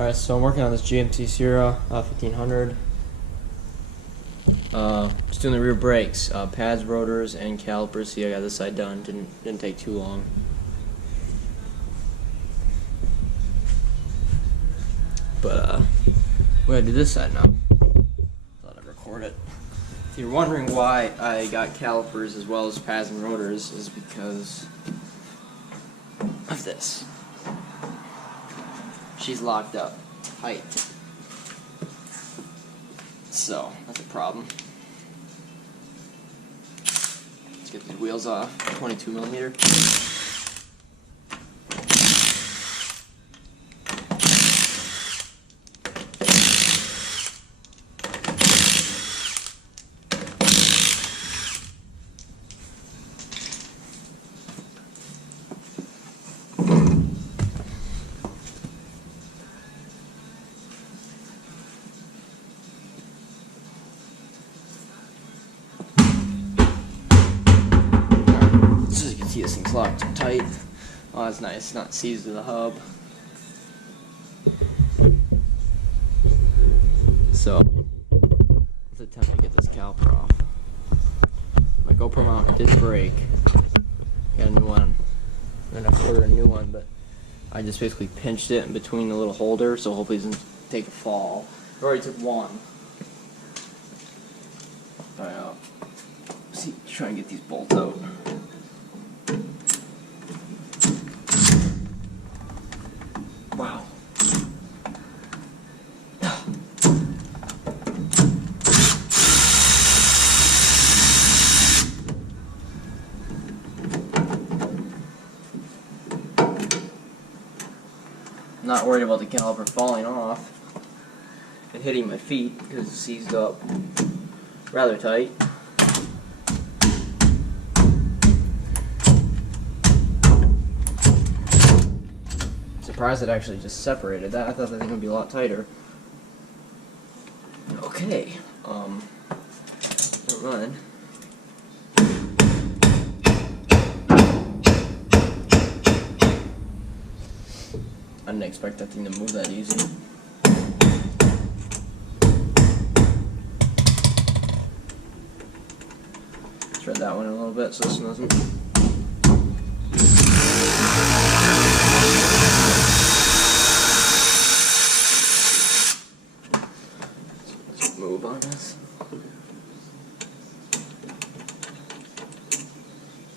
Alright, so I'm working on this GMC Sierra 1500. Just doing the rear brakes, pads, rotors, and calipers. See, I got this side done. Didn't take too long. But we gotta do this side now. Thought I'd record it. If you're wondering why I got calipers as well as pads and rotors, is because of this. She's locked up tight, so that's a problem. Let's get these wheels off. 22mm. See, this thing's locked tight. Oh, that's nice. It's not seized to the hub. So, let's attempt to get this caliper off. My GoPro mount did break. Got a new one. I'm gonna order a new one, but I just basically pinched it in between the little holder, so hopefully it doesn't take a fall. I already took one. Alright, see, try and get these bolts out. Wow. I'm not worried about the caliper falling off and hitting my feet because it's seized up rather tight. Surprised it actually just separated that. I thought that thing would be a lot tighter. Okay, never mind. I didn't expect that thing to move that easy. Thread that one in a little bit so this one doesn't. Move on this.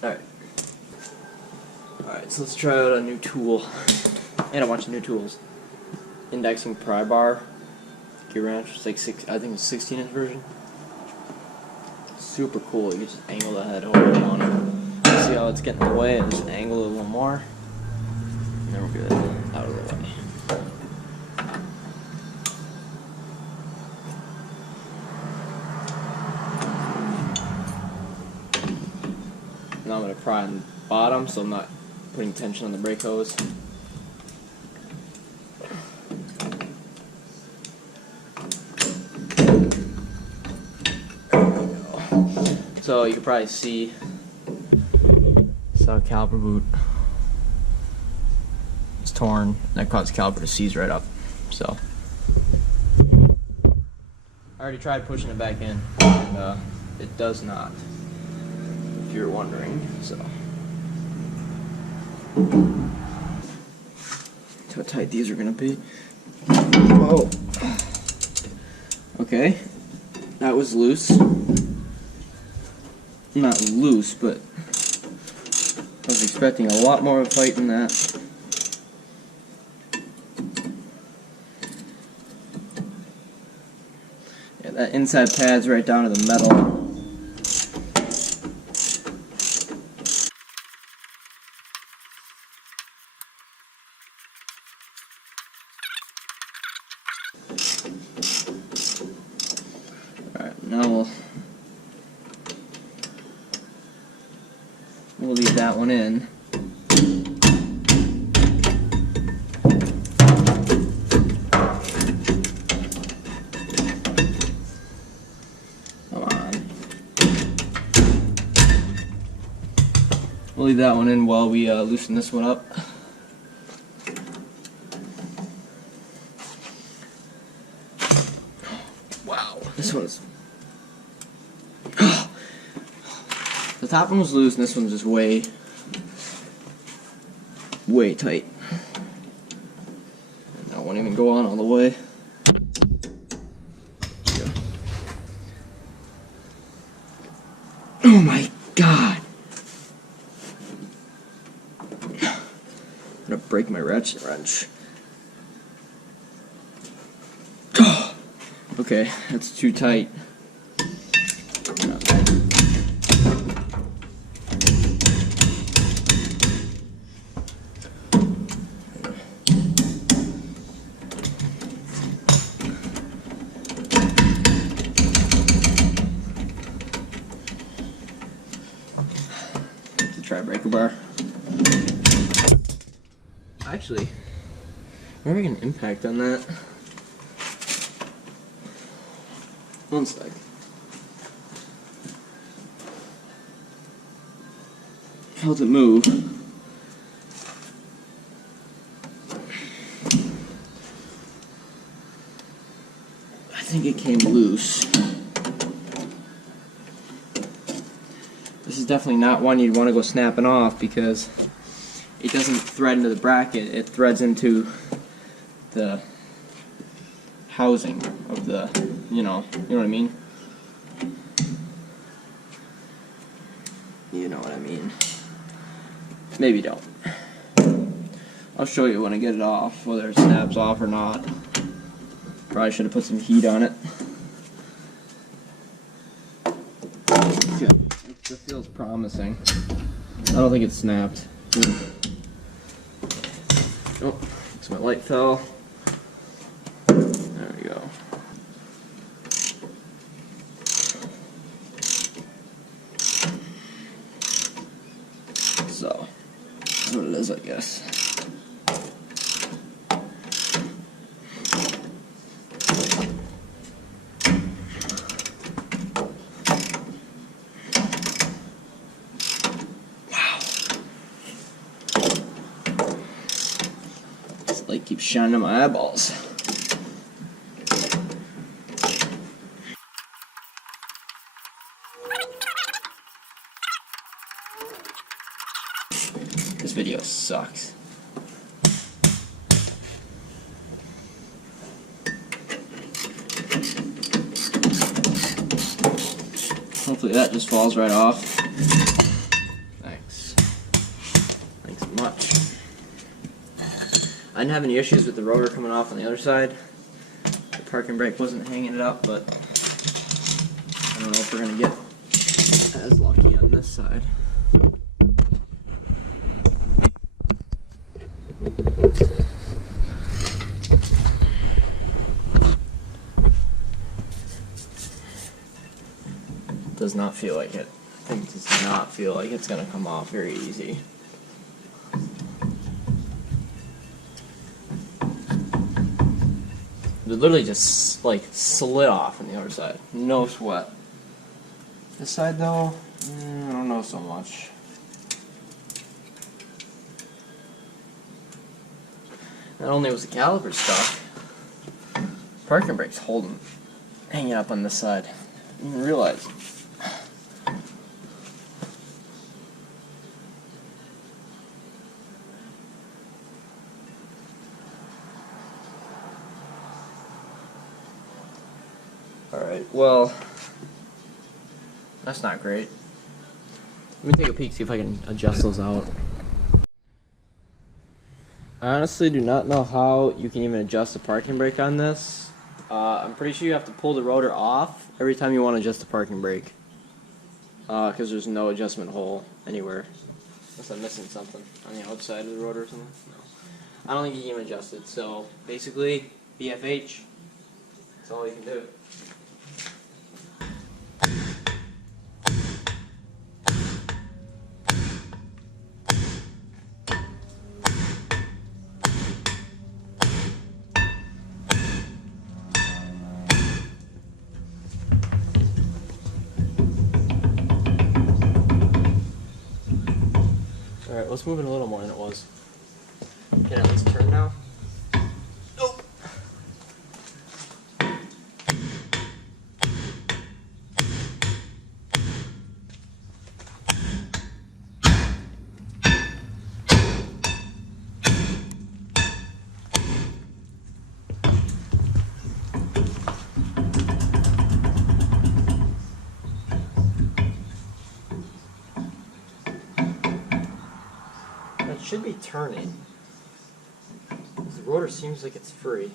Alright, so let's try out a new tool. And a bunch of new tools. Indexing pry bar. Gear wrench. It's like I think it's a 16-inch version. Super cool. You can just angle the head however you want it. See how it's getting in the way, and just angle it a little more. And then we're good. Out of the way. Now I'm going to pry on the bottom so I'm not putting tension on the brake hose. So you can probably see a caliper boot is torn, and that caused the caliper to seize right up. So I already tried pushing it back in, and it does not. If you're wondering, so how tight these are gonna be. Whoa. Okay, that was loose. Not loose, but I was expecting a lot more of a fight than that. Yeah, that inside pad's right down to the metal. Alright, now we'll leave that one in. Come on. We'll leave that one in while we loosen this one up. Wow, this one's... The top one was loose and this one's just way tight. And that won't even go on all the way. Oh my god! I'm gonna break my ratchet wrench. Okay, that's too tight. Try breaker bar. Actually, we're having an impact on that. One sec. Felt it move. I think it came loose. This is definitely not one you'd want to go snapping off because it doesn't thread into the bracket, it threads into the housing of the, you know what I mean? You know what I mean. Maybe don't. I'll show you when I get it off, whether it snaps off or not. Probably should have put some heat on it. Good. It feels promising. I don't think it snapped. Oh, so my light fell. There we go. So, that's what it is, I guess. Light keeps shining on my eyeballs. This video sucks. Hopefully that just falls right off. Thanks. Thanks so much. I didn't have any issues with the rotor coming off on the other side. The parking brake wasn't hanging it up, but I don't know if we're going to get as lucky on this side. Does not feel like it. I think it does not feel like it's going to come off very easy. It literally just like slid off on the other side. No sweat. This side though, I don't know so much. Not only was the caliper stuck, parking brake's hanging up on this side. I didn't even realize. Alright, well, that's not great. Let me take a peek, see if I can adjust those out. I honestly do not know how you can even adjust the parking brake on this. I'm pretty sure you have to pull the rotor off every time you want to adjust the parking brake. Because there's no adjustment hole anywhere. Unless I'm missing something on the outside of the rotor or something. No. I don't think you can even adjust it. So, basically, BFH. That's all you can do. Alright, let's move it a little more than it was. Can I at least turn now? Nope. should be turning. The rotor seems like it's free.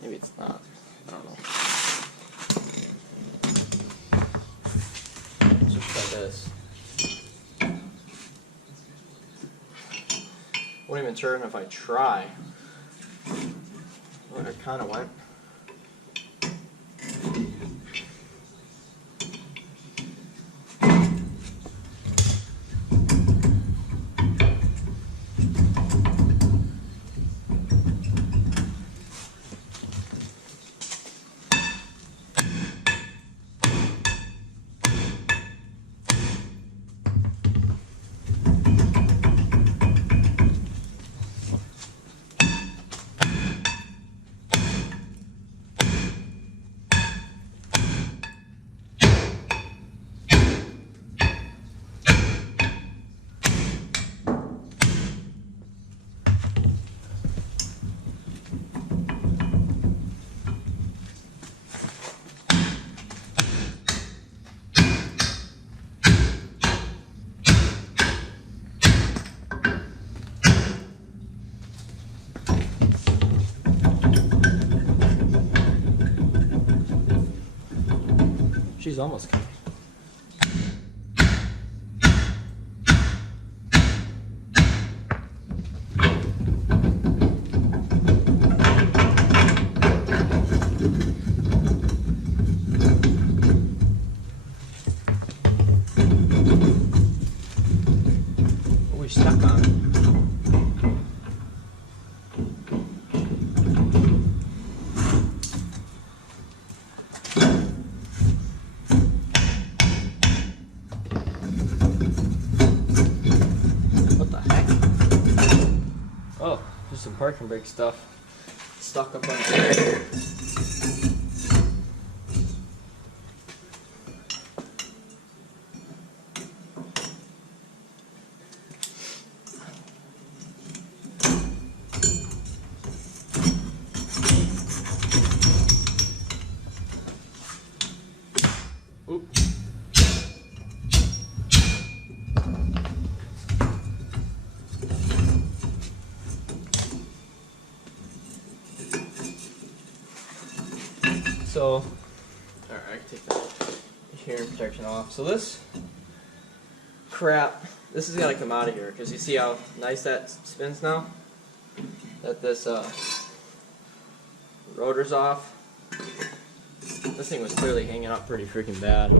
Maybe it's not. I don't know. Let's just try this. Won't even turn if I try. Well, it kind of went. She's almost coming. We're stuck on it. Oh, there's some parking brake stuff stuck up under there. Oop. So, alright, I can take the hearing protection off. So this crap, this is gonna come out of here because you see how nice that spins now? That this rotor's off. This thing was clearly hanging up pretty freaking bad.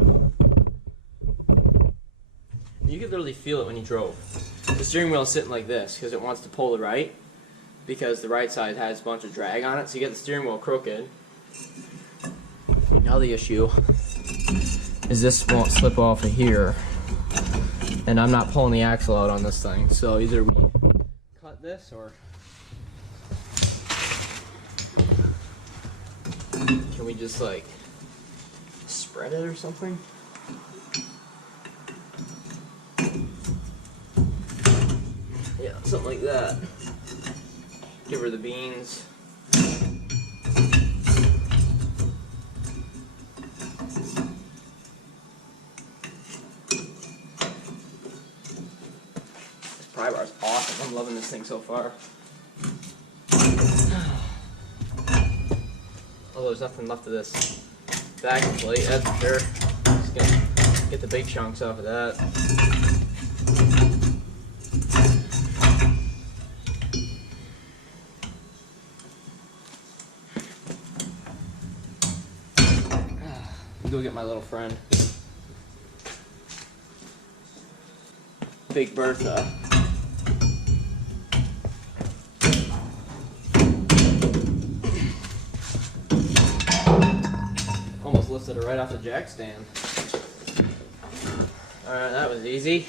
You could literally feel it when you drove. The steering wheel is sitting like this because it wants to pull the right, because the right side has a bunch of drag on it, so you get the steering wheel crooked. Now the issue is this won't slip off of here, and I'm not pulling the axle out on this thing, so either we cut this or can we just like spread it or something? Yeah, something like that. Give her the beans. This pry bar is awesome. I'm loving this thing so far. Although there's nothing left of this vacuum plate, that's for sure. Just gonna get the big chunks off of that. Go get my little friend, Big Bertha. Almost lifted it right off the jack stand. Alright, that was easy.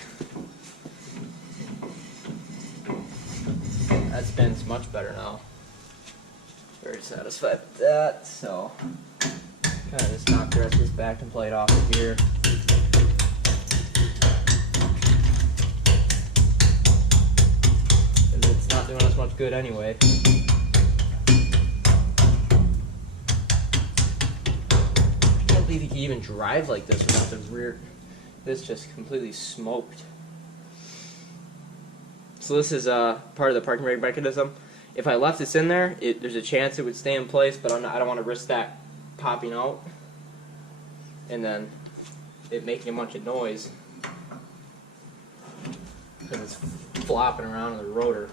That spins much better now. Very satisfied with that, so kind of just knock the rest of this backing plate off of here. It's not doing us much good anyway. I can't believe you can even drive like this without the rear This just completely smoked. So this is part of the parking brake mechanism. If I left this in there, there's a chance it would stay in place, but I don't want to risk that popping out and then it making a bunch of noise because it's flopping around in the rotor.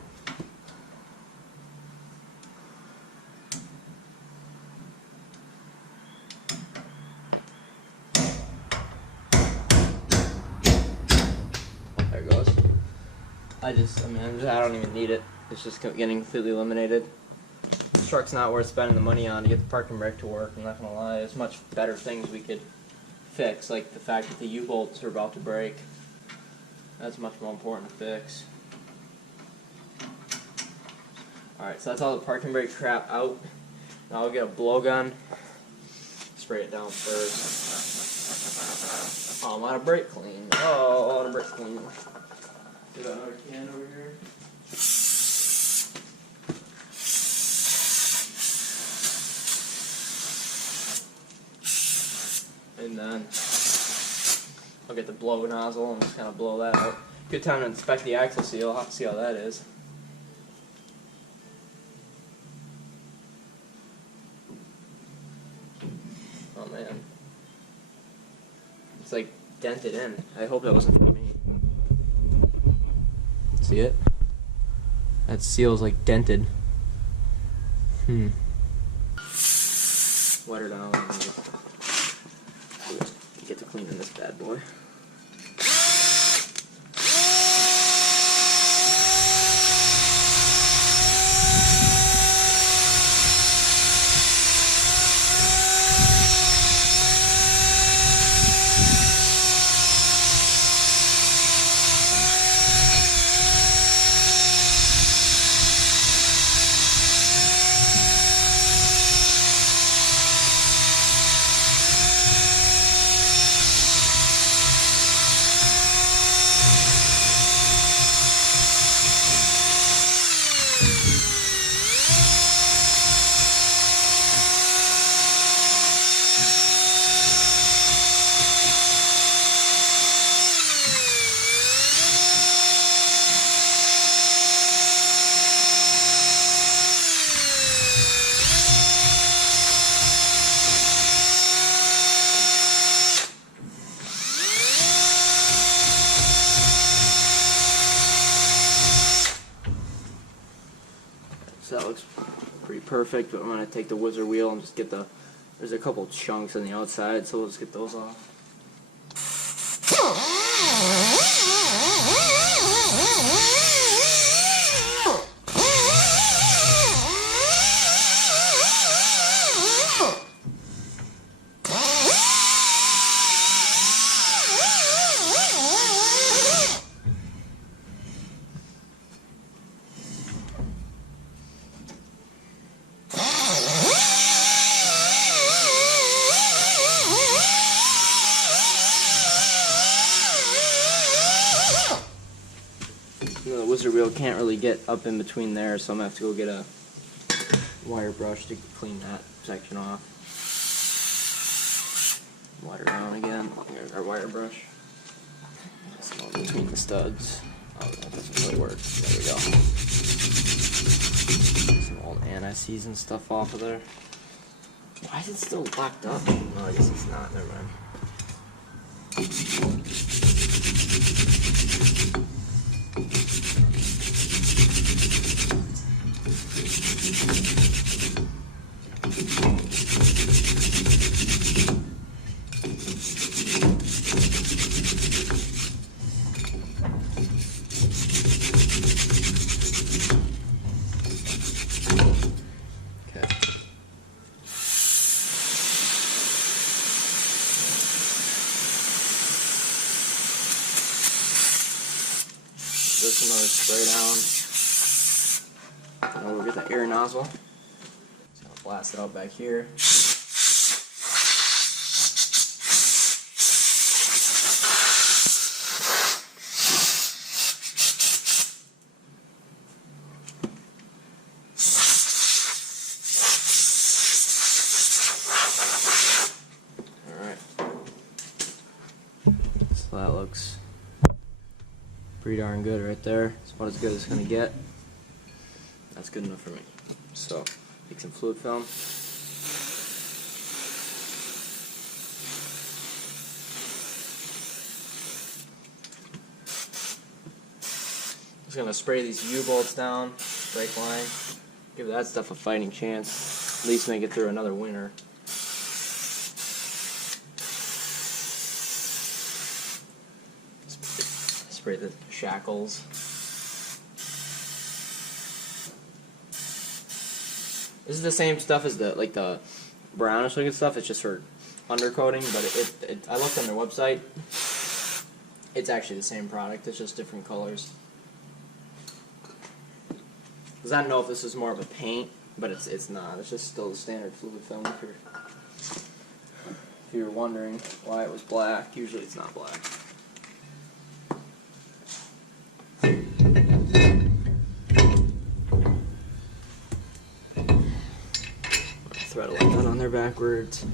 There it goes. I don't even need it. It's just getting completely eliminated. This truck's not worth spending the money on to get the parking brake to work, I'm not going to lie. There's much better things we could fix, like the fact that the U-bolts are about to break. That's much more important to fix. Alright, so that's all the parking brake crap out. Now I'll get a blowgun, spray it down first. Oh, I'm out of brake clean. Oh, out of brake clean. Is that another can over here? And then I'll get the blow nozzle and just kind of blow that out. Good time to inspect the axle seal. I'll have to see how that is. Oh man. It's like dented in. I hope that wasn't for me. See it? That seal's like dented. Wet her down. Get to cleaning this bad boy. So that looks pretty perfect, but I'm going to take the whizzer wheel and just get there's a couple chunks on the outside, so we'll just get those off. The whizzer wheel can't really get up in between there, so I'm going to have to go get a wire brush to clean that section off. Wire down again. Here's our wire brush. Just go in between the studs. Oh, that doesn't really work. There we go. Some old anti-seize and stuff off of there. Why is it still locked up? No, I guess it's not. Never mind. Just another spray down. Now we'll get the air nozzle. Just gonna blast it out back here. pretty darn good right there. It's about as good as it's gonna get. That's good enough for me. So, take some fluid film. Just gonna spray these U-bolts down, brake line, give that stuff a fighting chance. At least make it through another winter. Spray the shackles. This is the same stuff as the brownish looking stuff. It's just for undercoating, but I looked on their website. It's actually the same product. It's just different colors. Because I don't know if this is more of a paint, but it's not. It's just still the standard fluid film. If you're wondering why it was black, usually it's not black. Thread like that on there backwards.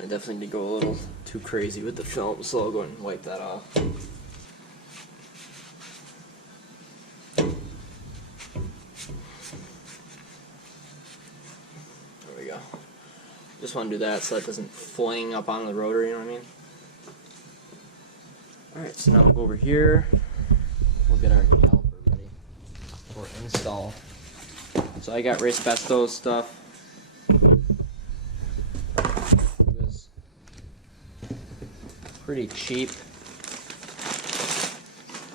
I definitely need to go a little too crazy with the film, so I'll go and wipe that off. There we go. Just want to do that so it doesn't fling up onto the rotor, you know what I mean? Alright, so now we'll go over here. We'll get our caliper ready for install. So I got asbestos stuff. It was pretty cheap.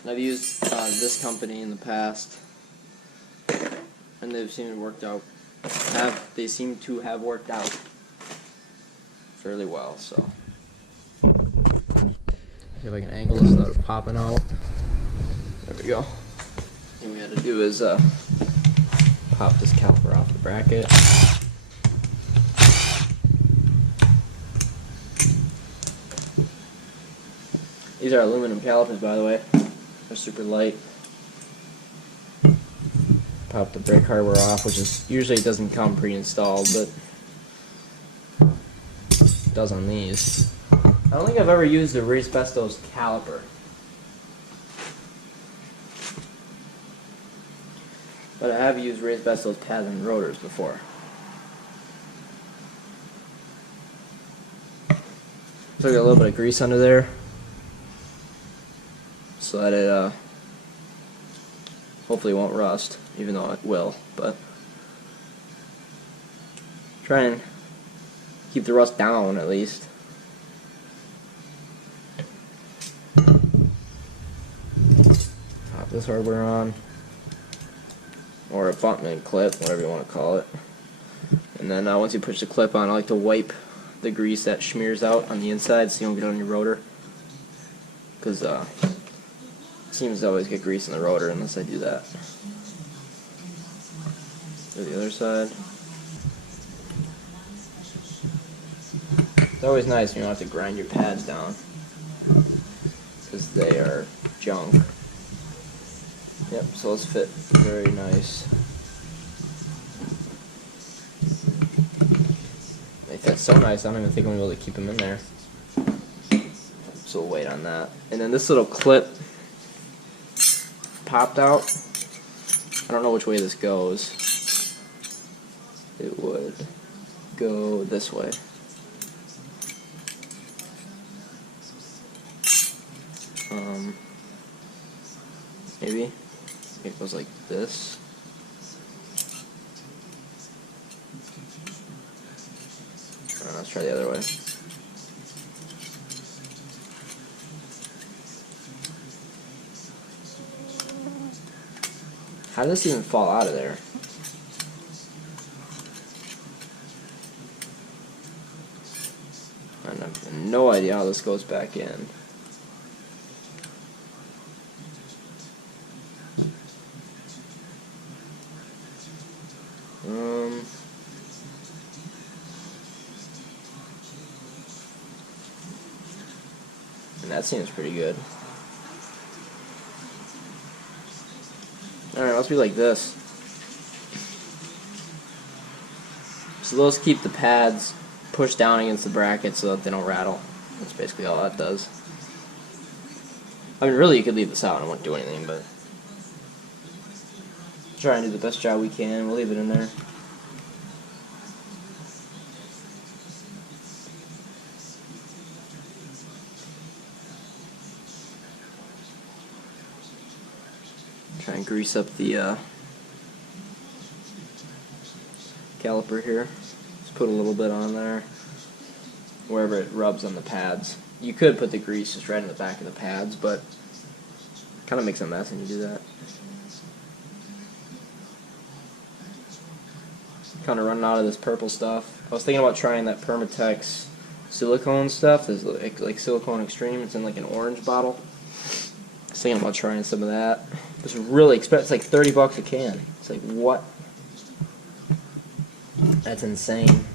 I've used this company in the past, and they've seemed to worked out. They seem to have worked out fairly well. So, see if I can angle this without it popping out. There we go. What we had to do is pop this caliper off the bracket. These are aluminum calipers, by the way. They're super light. Pop the brake hardware off, which is usually it doesn't come pre-installed, but it does on these. I don't think I've ever used a asbestos caliper, but I have used asbestos pads and rotors before. So I got a little bit of grease under there, so that it hopefully won't rust, even though it will, but try and keep the rust down at least. Pop this hardware on, or a buttman clip, whatever you want to call it. And then once you push the clip on, I like to wipe the grease that smears out on the inside so you don't get it on your rotor, because it seems to always get grease in the rotor unless I do that. Do the other side. It's always nice when you don't have to grind your pads down, because they are junk. Yep, so let's fit very nice. They fit so nice, I don't even think I'm going to be able to keep them in there. So we'll wait on that. And then this little clip popped out. I don't know which way this goes. It would go this way. Maybe it goes like this. Let's try the other way. How did this even fall out of there? I have no idea how this goes back in. And that seems pretty good. Alright, must be like this. So those keep the pads push down against the brackets so that they don't rattle. That's basically all that does. I mean, really, you could leave this out and it wouldn't do anything, but try and do the best job we can. We'll leave it in there. Try and grease up the caliper here. Just put a little bit on there, wherever it rubs on the pads. You could put the grease just right in the back of the pads, but it kind of makes a mess when you do that. Kind of running out of this purple stuff. I was thinking about trying that Permatex silicone stuff. There's like Silicone Extreme. It's in like an orange bottle. I was thinking about trying some of that. It's really expensive. It's like 30 bucks a can. It's like, what? That's insane.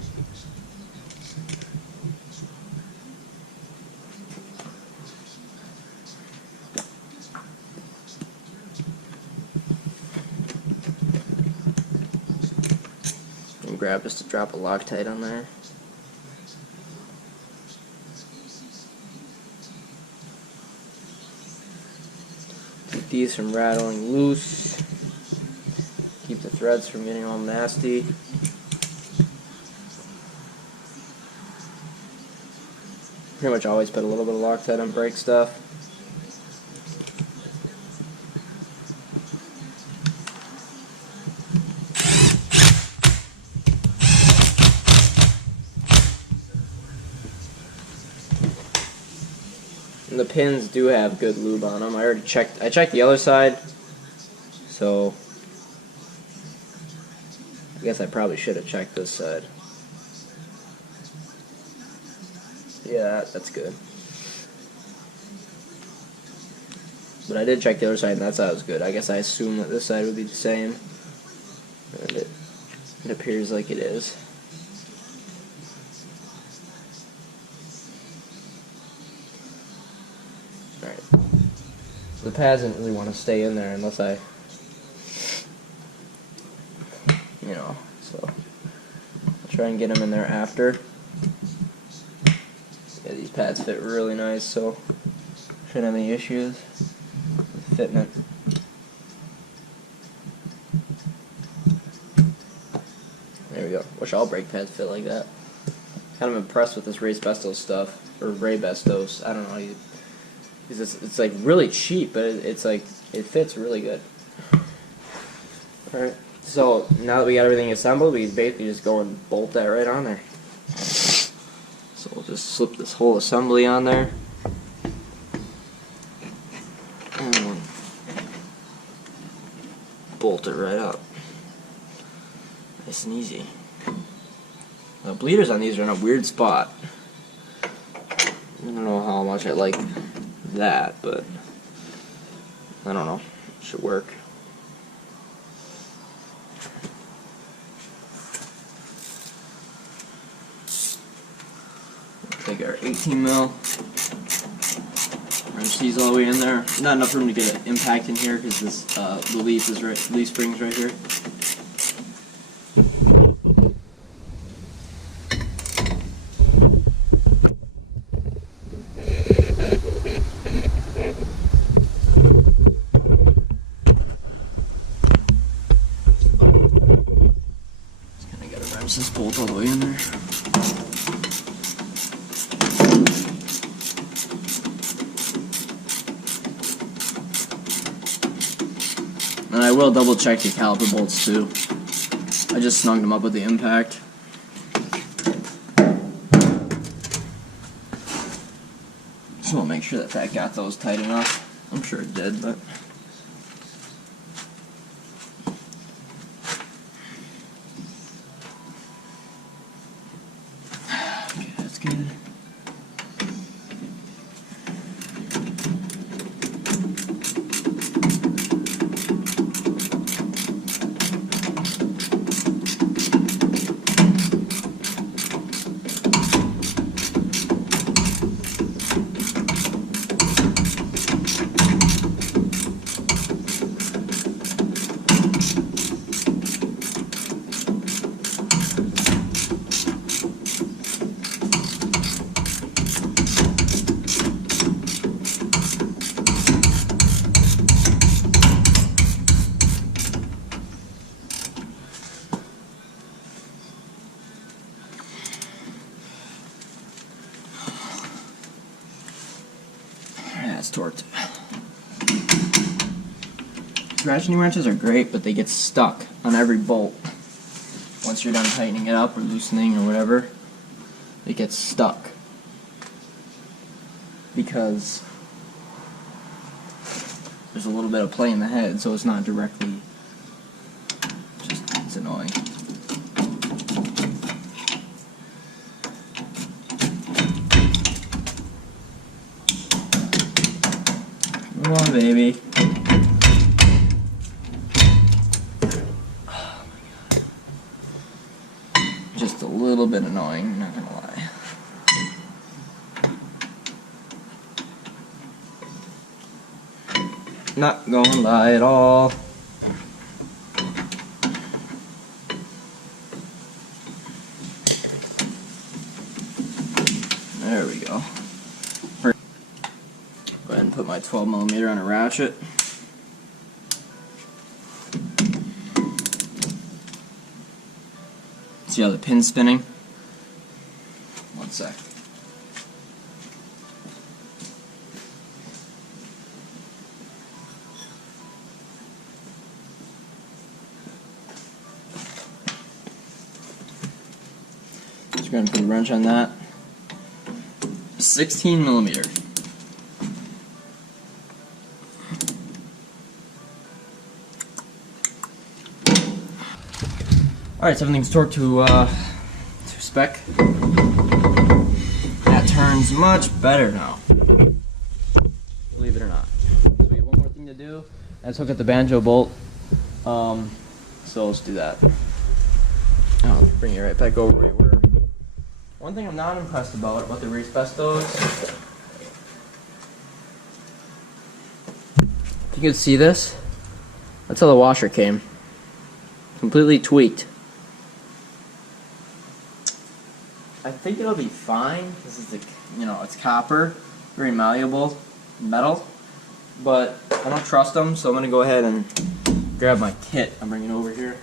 And grab just a drop of Loctite on there. Keep these from rattling loose. Keep the threads from getting all nasty. Pretty much always put a little bit of Loctite on brake stuff. And the pins do have good lube on them. I checked the other side, so I guess I probably should have checked this side. Yeah, that's good. But I did check the other side, and that side was good. I guess I assumed that this side would be the same, and it appears like it is. Alright. So the pads didn't really want to stay in there unless I, so I'll try and get them in there after. Yeah, these pads fit really nice, so shouldn't have any issues with fitting it. There we go. Wish all brake pads fit like that. Kind of impressed with this Ray Bestos stuff, or Ray Bestos. I don't know. It's like really cheap, but it's like it fits really good. All right. So now that we got everything assembled, we basically just go and bolt that right on there. So we'll just slip this whole assembly on there. And bolt it right up. Nice and easy. The bleeders on these are in a weird spot. I don't know how much I like that, but I don't know. It should work. Take our 18 mil, wrench these all the way in there. Not enough room to get an impact in here because this the leaf spring's right here. Just kind of gotta wrench this bolt all the way in there. And I will double check the caliper bolts too. I just snugged them up with the impact. So we'll make sure that got those tight enough. I'm sure it did, but okay, that's good. torqued. Ratcheting wrenches are great, but they get stuck on every bolt. Once you're done tightening it up or loosening or whatever, it gets stuck. Because there's a little bit of play in the head, so it's not directly, it's annoying. Come on, baby. Oh my god. Just a little bit annoying, not gonna lie. Not gonna lie at all. There we go. Go ahead and put my 12mm on a ratchet. See how the pin's spinning? One sec. Just going to put a wrench on that. 16mm. Alright, so everything's torqued to spec. That turns much better now. Believe it or not. So we have one more thing to do. Let's hook up the banjo bolt. So let's do that. I'll bring you right back over right where. One thing I'm not impressed about the race bestos. If you can see this, that's how the washer came. Completely tweaked. I think it'll be fine. This is it's copper, very malleable metal, but I don't trust them, so I'm gonna go ahead and grab my kit. I'm bringing it over here.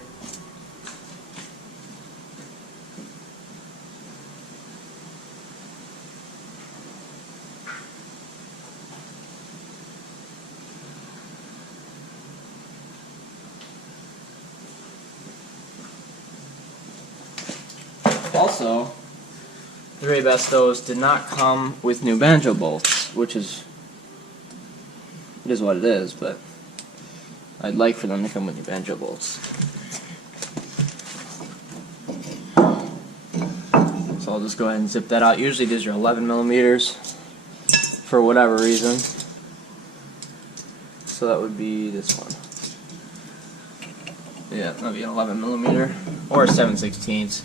Also, the Ray Bestos did not come with new banjo bolts, which is what it is, but I'd like for them to come with new banjo bolts. So I'll just go ahead and zip that out. Usually these are 11mm for whatever reason. So that would be this one. Yeah, that'd be an 11mm or 7/16.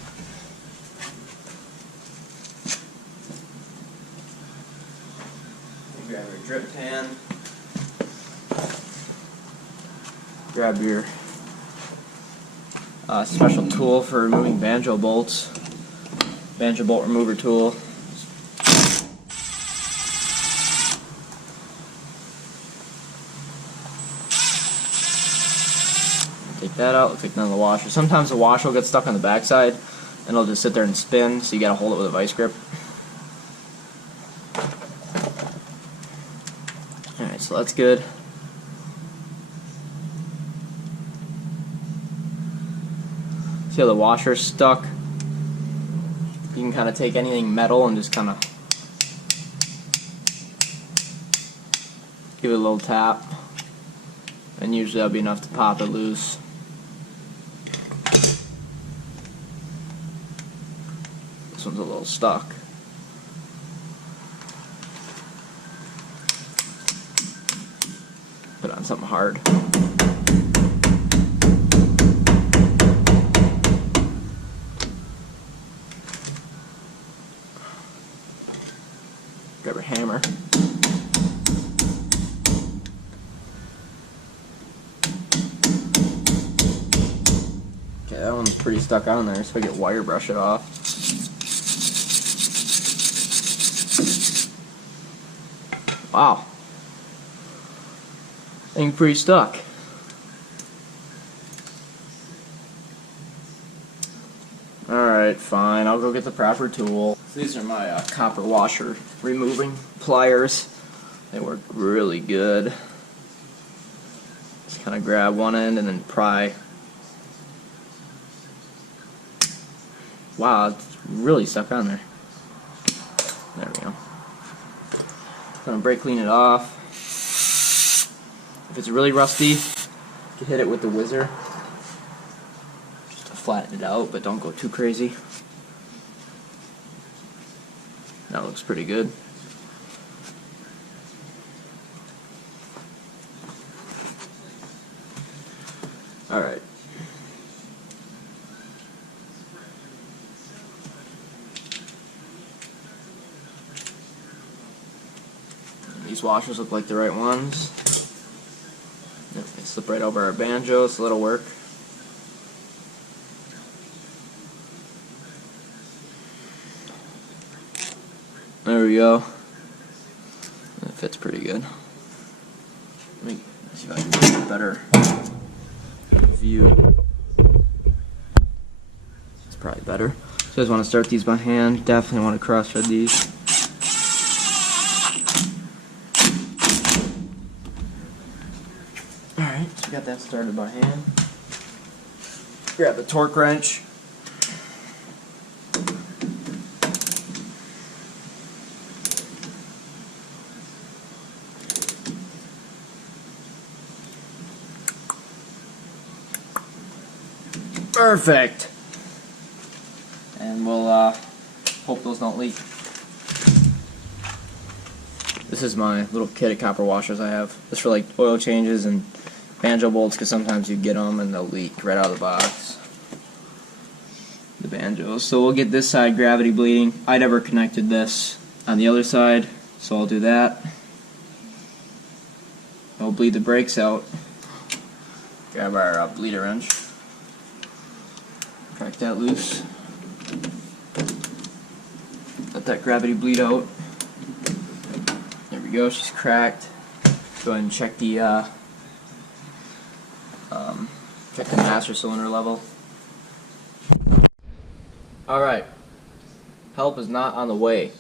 Grab your drip pan. Grab your special tool for removing banjo bolts. Banjo bolt remover tool. Take that out, take none of the washer. Sometimes the washer will get stuck on the backside and it'll just sit there and spin, so you gotta hold it with a vice grip. Alright, so that's good. See how the washer's stuck? You can kind of take anything metal and just kind of give it a little tap, and usually that'll be enough to pop it loose. This one's a little stuck. Put on something hard. Grab a hammer. Okay, that one's pretty stuck on there, so I get wire brush it off. Wow. Thing's pretty stuck. Alright, fine. I'll go get the proper tool. These are my copper washer removing pliers. They work really good. Just kind of grab one end and then pry. Wow, it's really stuck on there. There we go. Gonna brake clean it off. If it's really rusty, you can hit it with the whizzer just to flatten it out, but don't go too crazy. That looks pretty good. Alright. These washers look like the right ones. Yep, they slip right over our banjo, so that'll work. There we go. It fits pretty good. Let me see if I can get a better view. It's probably better. So you guys want to start these by hand. Definitely want to cross-thread these. Alright, so we got that started by hand. Grab the torque wrench. Perfect. And we'll hope those don't leak. This is my little kit of copper washers I have. This for like oil changes and banjo bolts, because sometimes you get them and they'll leak right out of the box. The banjos. So we'll get this side gravity bleeding. I never connected this on the other side, so I'll do that. I'll bleed the brakes out. Grab our bleeder wrench. Crack that loose. Let that gravity bleed out. There we go, she's cracked. Go ahead and check the master cylinder level. Alright. Help is not on the way.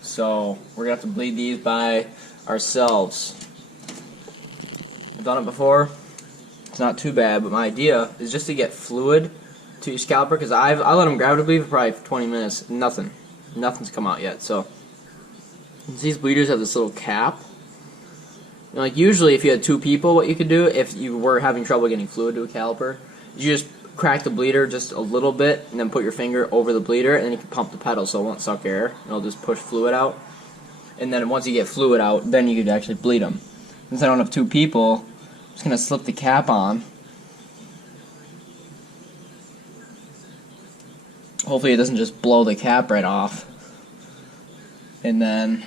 So we're gonna have to bleed these by ourselves. I've done it before. It's not too bad, but my idea is just to get fluid to your caliper, because I let them gravity bleed for probably 20 minutes. Nothing's come out yet. So these bleeders have this little cap. You know, like usually if you had two people, what you could do if you were having trouble getting fluid to a caliper, you just crack the bleeder just a little bit and then put your finger over the bleeder, and then you can pump the pedal so it won't suck air. It'll just push fluid out. And then once you get fluid out, then you could actually bleed them. Since I don't have two people, I'm just going to slip the cap on. Hopefully it doesn't just blow the cap right off. And then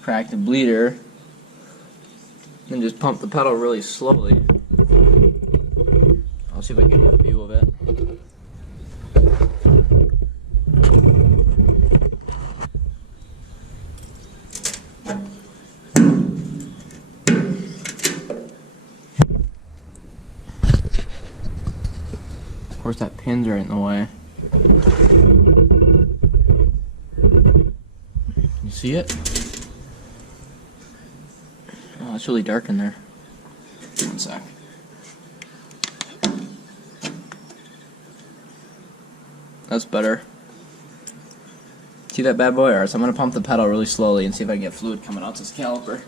crack the bleeder and just pump the pedal really slowly. I'll see if I can get a view of it. Of course that pin's right in the way. You see it? Oh, it's really dark in there. One sec. That's better. See that bad boy? Alright, so I'm going to pump the pedal really slowly and see if I can get fluid coming out this caliper.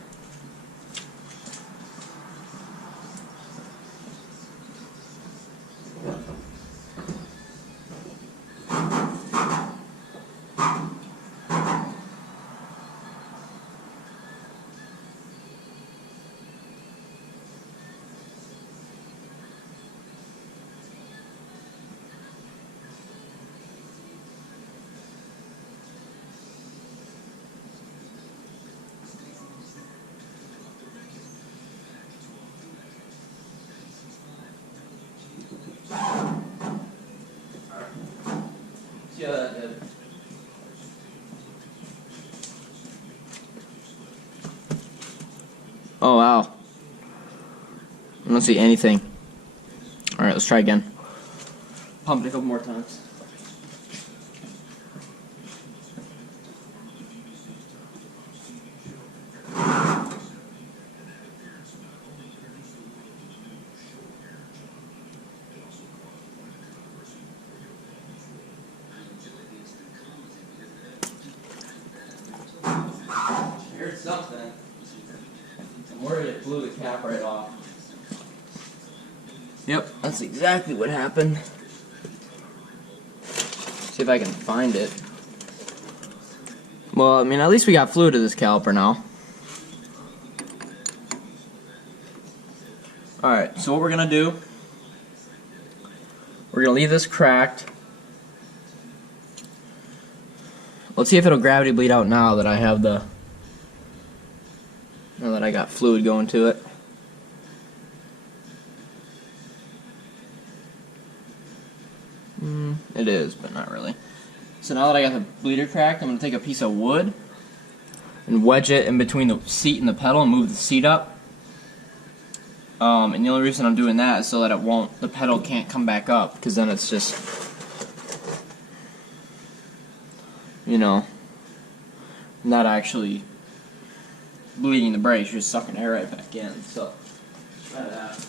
Yeah, that did. Oh wow. I don't see anything. Alright, let's try again. Pump it a couple more times. I'm worried it blew the cap right off. Yep, that's exactly what happened. See if I can find it. Well, I mean, at least we got fluid to this caliper now. Alright, so what we're gonna do, we're gonna leave this cracked. Let's see if it'll gravity bleed out now that I have now that I got fluid going to it. It is, but not really. So now that I got the bleeder cracked, I'm going to take a piece of wood and wedge it in between the seat and the pedal and move the seat up. And the only reason I'm doing that is so that the pedal can't come back up, because then it's just, you know, not actually bleeding the brakes, you're just sucking air right back in. So, try that.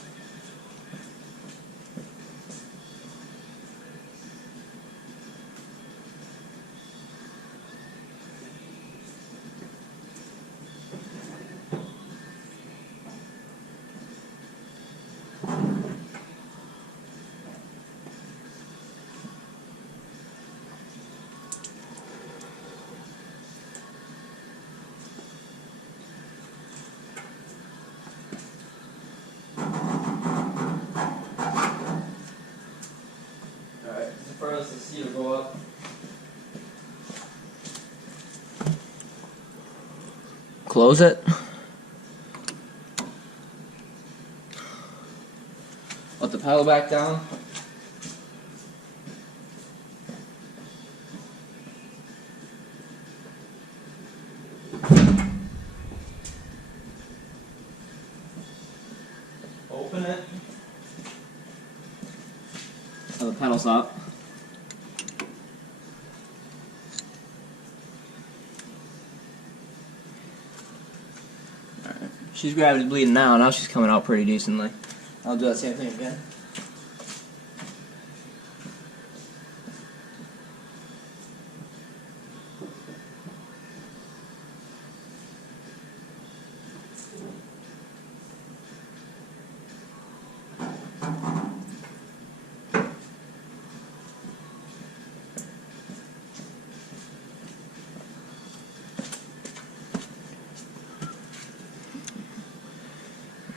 Furthest the seat will go up. Close it. Let the pedal back down. Open it. Oh, the pedal's up. She's gravity bleeding now she's coming out pretty decently. I'll do that same thing again.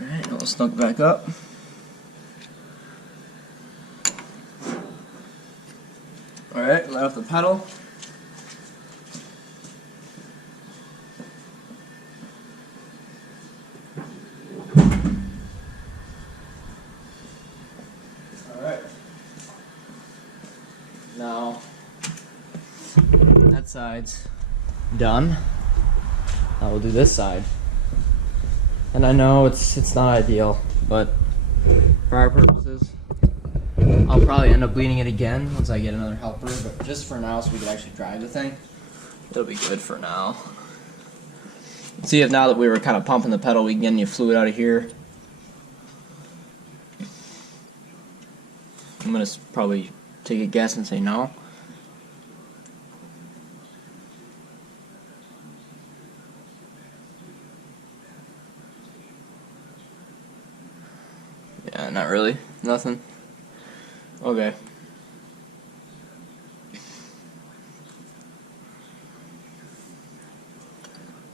Alright, now we'll snug back up. Alright, let off the pedal. Alright. Now, that side's done. Now we'll do this side. And I know it's not ideal, but for our purposes, I'll probably end up bleeding it again once I get another helper, but just for now so we can actually drive the thing, it'll be good for now. Let's see if now that we were kind of pumping the pedal, we can get any fluid out of here. I'm going to probably take a guess and say no. Yeah, not really. Nothing. Okay.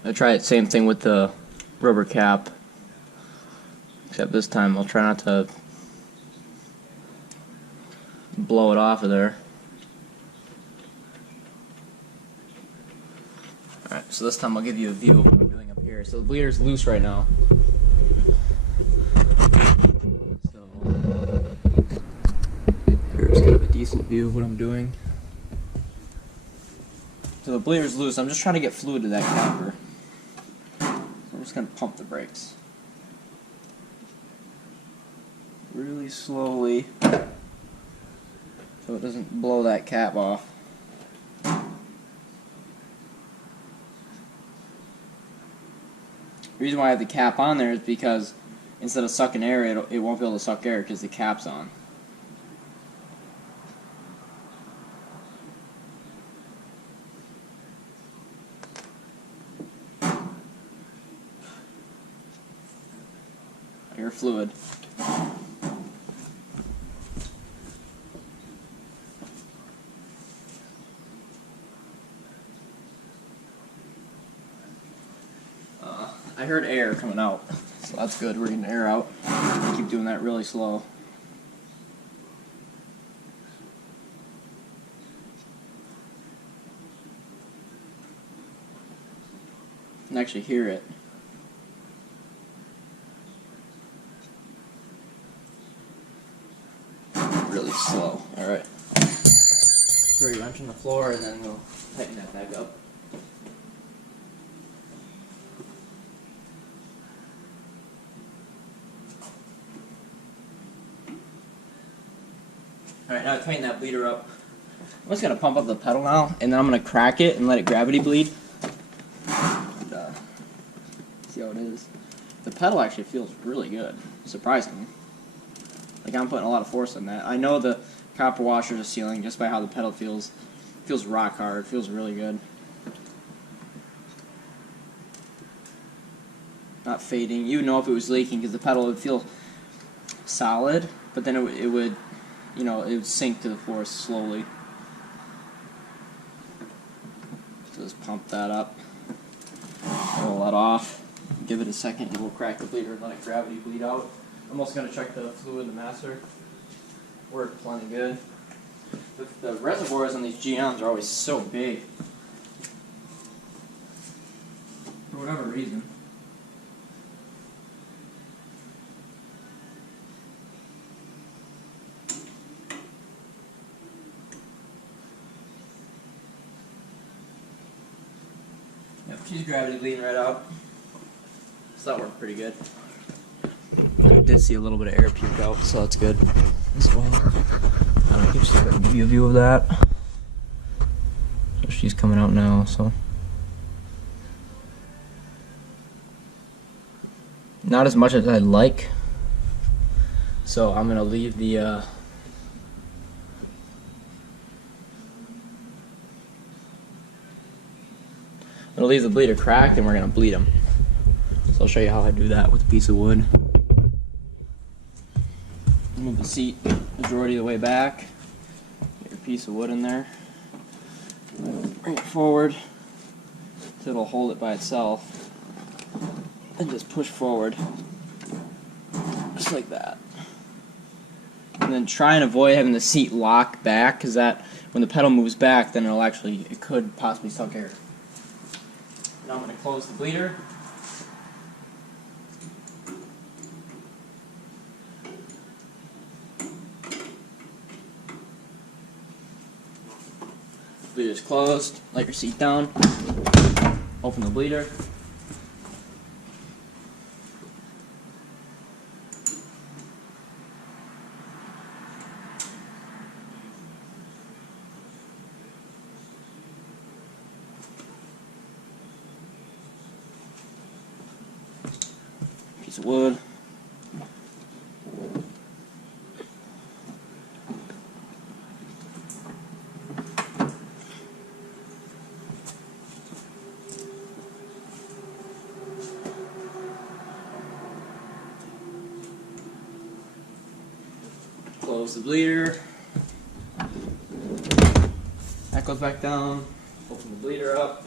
I'll try the same thing with the rubber cap. Except this time I'll try not to blow it off of there. Alright, so this time I'll give you a view of what I'm doing up here. So the bleeder's loose right now. Here's kind of a decent view of what I'm doing. So the bleeder's loose. I'm just trying to get fluid to that caliper. So I'm just going to pump the brakes. Really slowly. So it doesn't blow that cap off. The reason why I have the cap on there is because instead of sucking air, it won't be able to suck air because the cap's on. air fluid. I heard air coming out, so that's good. We're getting air out. Keep doing that really slow. You can actually hear it. Really slow. Alright. Throw your wrench on the floor and then we'll tighten that back up. Alright, now tighten that bleeder up. I'm just going to pump up the pedal now, and then I'm going to crack it and let it gravity bleed. And, see how it is. The pedal actually feels really good, surprisingly. Like, I'm putting a lot of force on that. I know the copper washers are sealing just by how the pedal feels. It feels rock hard, it feels really good. Not fading. You would know if it was leaking because the pedal would feel solid, but then it would, you know, it would sink to the floor slowly. So just pump that up, roll that off, give it a second, and we'll crack the bleeder and let it gravity bleed out. I'm also going to check the fluid in the master. Worked plenty good. The reservoirs on these GMs are always so big. For whatever reason. Yep, she's gravity bleeding right out. So that worked pretty good. I did see a little bit of air puke out, so that's good as well. I don't know, just give you a view of that. So she's coming out now, so. Not as much as I'd like. So I'm gonna leave the I'm gonna leave the bleeder cracked and we're gonna bleed them. So I'll show you how I do that with a piece of wood. Move the seat majority of the way back. Get your piece of wood in there. Bring it forward so it'll hold it by itself. And just push forward. Just like that. And then try and avoid having the seat lock back, because that, when the pedal moves back, then it could possibly suck air. Now I'm going to close the bleeder. Bleeder's closed. Let your seat down. Open the bleeder. Piece of wood. Close the bleeder. That goes back down. Open the bleeder up.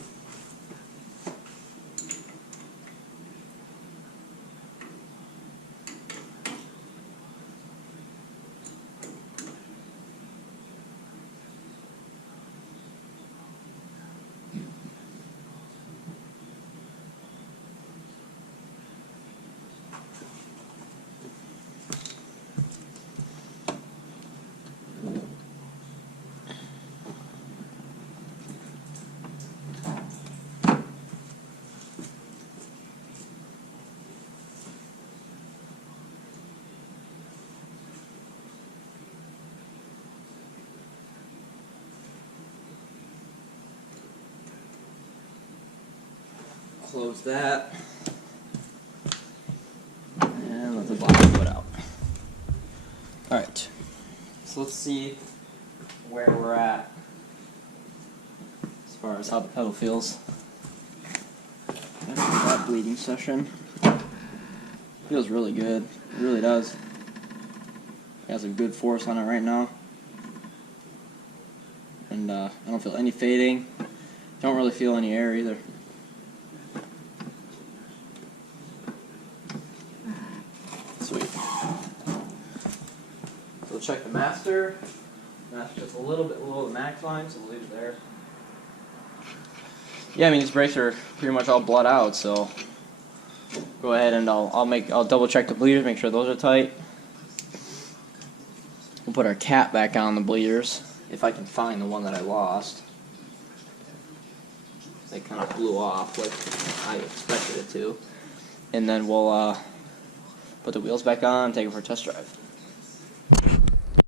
Close that. And let the bottom foot out. Alright. So let's see where we're at as far as how the pedal feels after that bleeding session. Feels really good. It really does. It has a good force on it right now. And I don't feel any fading. Don't really feel any air either. Sweet. So we'll check the master. Master's just a little bit below the max line, so we'll leave it there. Yeah, I mean these brakes are pretty much all bled out, so go ahead and I'll double check the bleeders, make sure those are tight. We'll put our cap back on the bleeders if I can find the one that I lost. They kind of blew off like I expected it to. And then we'll put the wheels back on, take it for a test drive.